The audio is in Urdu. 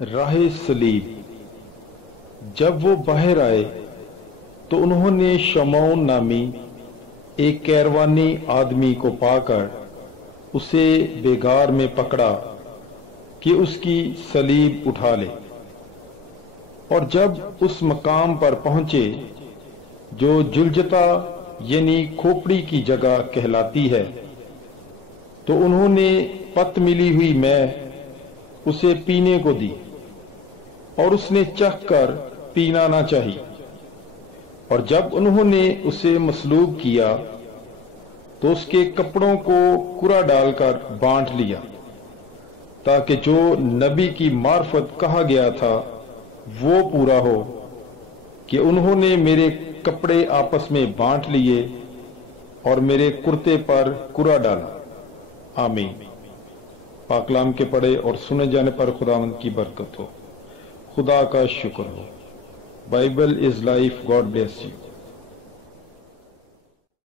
راہ صلیب۔ جب وہ باہر آئے تو انہوں نے شمعون نامی ایک کیروانی آدمی کو پا کر اسے بیگار میں پکڑا کہ اس کی صلیب اٹھا لے، اور جب اس مقام پر پہنچے جو جلجتا یعنی کھوپڑی کی جگہ کہلاتی ہے، تو انہوں نے پت ملی ہوئی میں اسے پینے کو دی، اور اس نے چکھ کر پینا نہ چاہی۔ اور جب انہوں نے اسے مصلوب کیا تو اس کے کپڑوں کو کرا ڈال کر بانٹ لیا، تاکہ جو نبی کی معرفت کہا گیا تھا وہ پورا ہو کہ انہوں نے میرے کپڑے آپس میں بانٹ لیے اور میرے کرتے پر کرا ڈالا۔ آمین۔ پاک کلام کے پڑھے اور سنے جانے پر خداوند کی برکت ہو۔ خدا کا شکر ہو۔ Bible is life. God bless you.